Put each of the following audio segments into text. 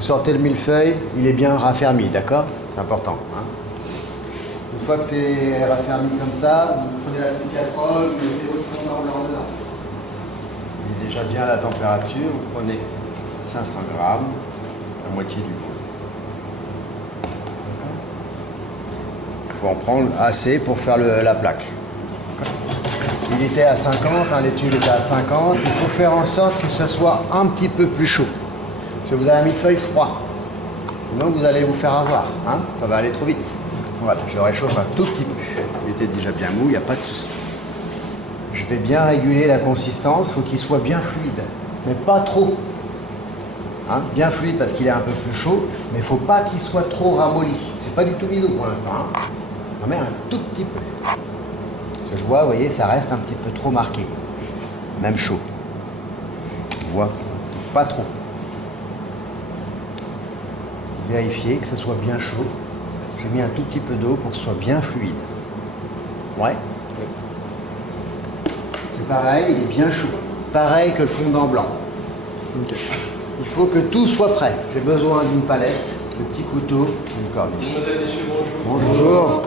Vous sortez le millefeuille, il est bien raffermi, d'accord? C'est important. Hein. Une fois que c'est raffermi comme ça, vous prenez la petite casserole, vous mettez votre fondant blanc dedans. Il est déjà bien à la température, vous prenez 500 grammes, la moitié du pot. Il faut en prendre assez pour faire la plaque. Il était à 50, hein, l'étude était à 50. Il faut faire en sorte que ça soit un petit peu plus chaud. Parce que vous avez un millefeuille froid. Sinon vous allez vous faire avoir. Hein, ça va aller trop vite. Voilà, je réchauffe un tout petit peu. Il était déjà bien mou, il n'y a pas de souci. Je vais bien réguler la consistance, il faut qu'il soit bien fluide. Mais pas trop. Hein, bien fluide parce qu'il est un peu plus chaud, mais il ne faut pas qu'il soit trop ramolli. J'ai pas du tout mis d'eau pour l'instant. Hein. On met un tout petit peu. Parce que je vois, vous voyez, ça reste un petit peu trop marqué. Même chaud. On voit, pas trop. Vérifiez que ce soit bien chaud. J'ai mis un tout petit peu d'eau pour que ce soit bien fluide. Ouais. C'est pareil, il est bien chaud. Pareil que le fondant blanc. Okay. Il faut que tout soit prêt. J'ai besoin d'une palette, de petits couteaux, une corniche. Bonjour.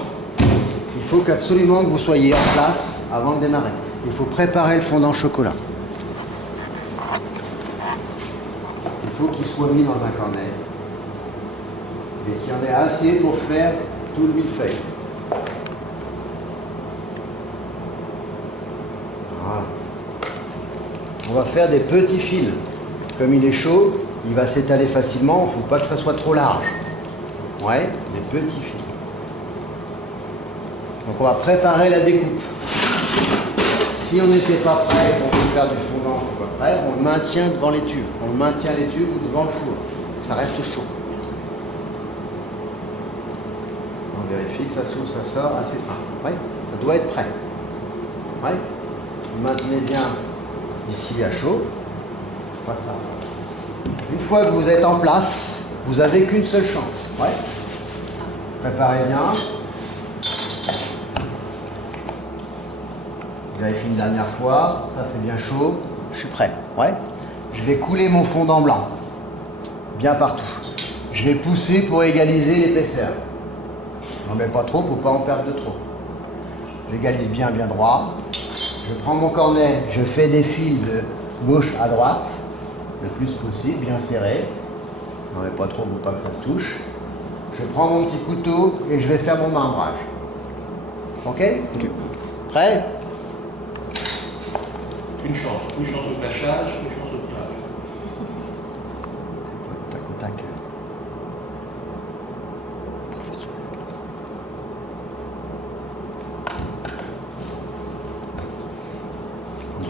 Il faut qu'absolument que vous soyez en place avant de démarrer. Il faut préparer le fondant chocolat. Il faut qu'il soit mis dans un cornet. Et qu'il y en ait assez pour faire tout le millefeuille. Voilà. On va faire des petits fils. Comme il est chaud, il va s'étaler facilement. Il ne faut pas que ça soit trop large. Ouais, des petits fils. Donc on va préparer la découpe. Si on n'était pas prêt, on peut faire du fondant à peu près, on le maintient devant l'étuve. On le maintient à l'étuve ou devant le four. Ça reste chaud. On vérifie que ça s'ouvre, ça sort assez fin. Oui, ça doit être prêt. Oui. Vous maintenez bien ici à chaud. Une fois que vous êtes en place, vous n'avez qu'une seule chance. Ouais. Préparez bien. Vérifie une dernière fois. Ça c'est bien chaud. Je suis prêt. Ouais. Je vais couler mon fondant blanc. Bien partout. Je vais pousser pour égaliser l'épaisseur. N'en mets pas trop pour ne pas en perdre de trop. J'égalise bien droit. Je prends mon cornet, je fais des fils de gauche à droite, le plus possible, bien serré. N'en mets pas trop pour pas que ça se touche. Je prends mon petit couteau et je vais faire mon marbrage. Ok? Prêt? Une chance au clashage, une chance au tirage. Tac au tac.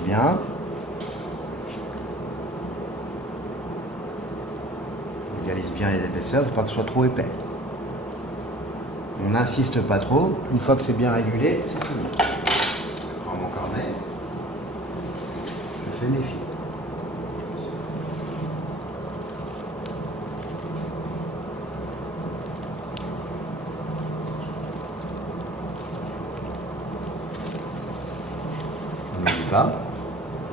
Bien. On égalise bien les épaisseurs, il ne faut pas que ce soit trop épais. On n'insiste pas trop. Une fois que c'est bien régulé, c'est fini. Je prends mon cornet. Je fais mes fils. On y va.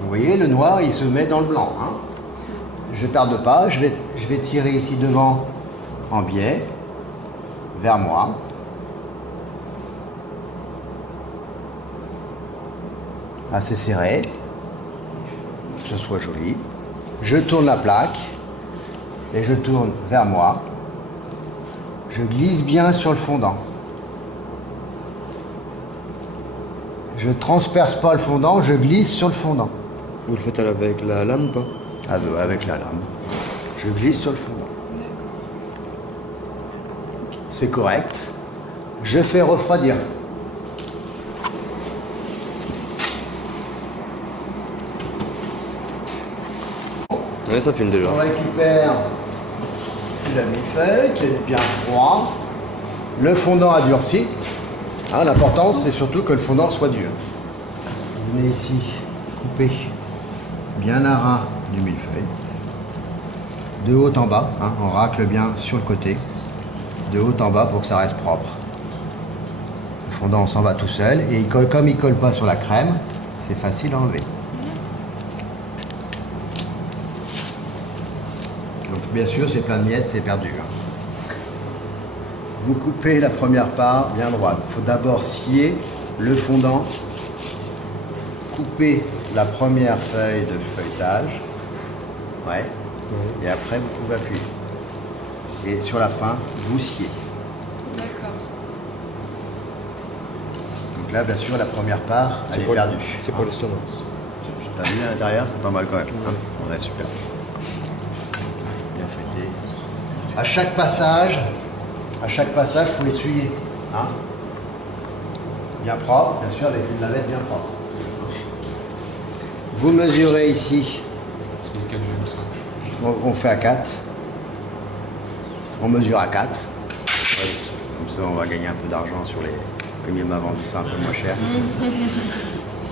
Vous voyez, le noir, il se met dans le blanc. Hein. Je ne tarde pas, je vais tirer ici devant en biais, vers moi. Assez serré, que ce soit joli. Je tourne la plaque et je tourne vers moi. Je glisse bien sur le fondant. Je ne transperce pas le fondant, je glisse sur le fondant. Vous le faites avec la lame ou pas? Avec la lame. Je glisse sur le fondant. C'est correct. Je fais refroidir. Oui, ça filme déjà. On récupère la millefeuille qui est bien froid. Le fondant a durci. Hein, l'important, c'est surtout que le fondant soit dur. Vous venez ici couper bien à ras du millefeuille. De haut en bas, hein, on racle bien sur le côté. De haut en bas pour que ça reste propre. Le fondant s'en va tout seul et comme il ne colle pas sur la crème, c'est facile à enlever. Donc Bien sûr, c'est plein de miettes, c'est perdu. Vous coupez la première part bien droite. Il faut d'abord scier le fondant, couper la première feuille de feuilletage. Ouais. Et après, vous pouvez appuyer. Et sur la fin, vous sciez. D'accord. Donc là, bien sûr, la première part, elle est perdue. C'est pour l'estomac. T'as vu à l'intérieur, c'est pas mal quand même. Ouais, super. Bien feuilleté. À chaque passage, faut essuyer. Hein, bien propre, bien sûr, avec une lavette bien propre. Vous mesurez ici. C'est lesquels j'aime ça. On fait à 4. On mesure à 4. Comme ça, on va gagner un peu d'argent sur les. Comme il m'a vendu ça un peu moins cher.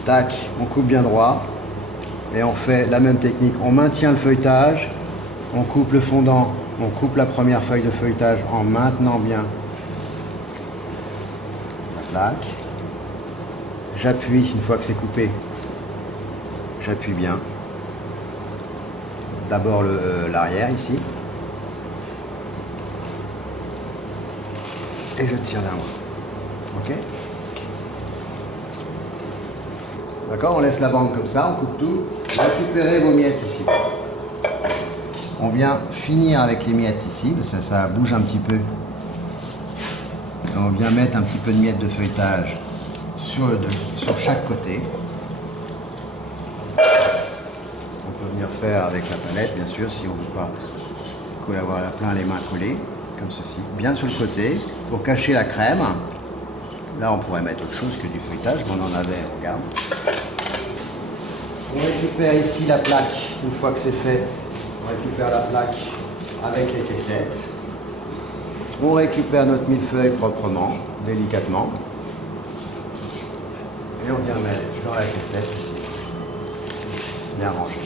Tac, on coupe bien droit. Et on fait la même technique. On maintient le feuilletage. On coupe le fondant. On coupe la première feuille de feuilletage en maintenant bien la plaque. J'appuie une fois que c'est coupé. J'appuie bien. D'abord l'arrière ici. Et je tire vers moi. Ok? D'accord? On laisse la bande comme ça, on coupe tout. Récupérez vos miettes ici. On vient finir avec les miettes ici, parce que ça bouge un petit peu. Et on vient mettre un petit peu de miettes de feuilletage sur chaque côté. On peut venir faire avec la palette, bien sûr, si on ne veut pas avoir plein les mains collées, comme ceci. Bien sur le côté, pour cacher la crème. Là, on pourrait mettre autre chose que du feuilletage, mais on en avait, regarde. On récupère ici la plaque, une fois que c'est fait. On récupère la plaque avec les caissettes. On récupère notre millefeuille proprement, délicatement. Et on vient mettre dans la caissette ici. Bien rangé.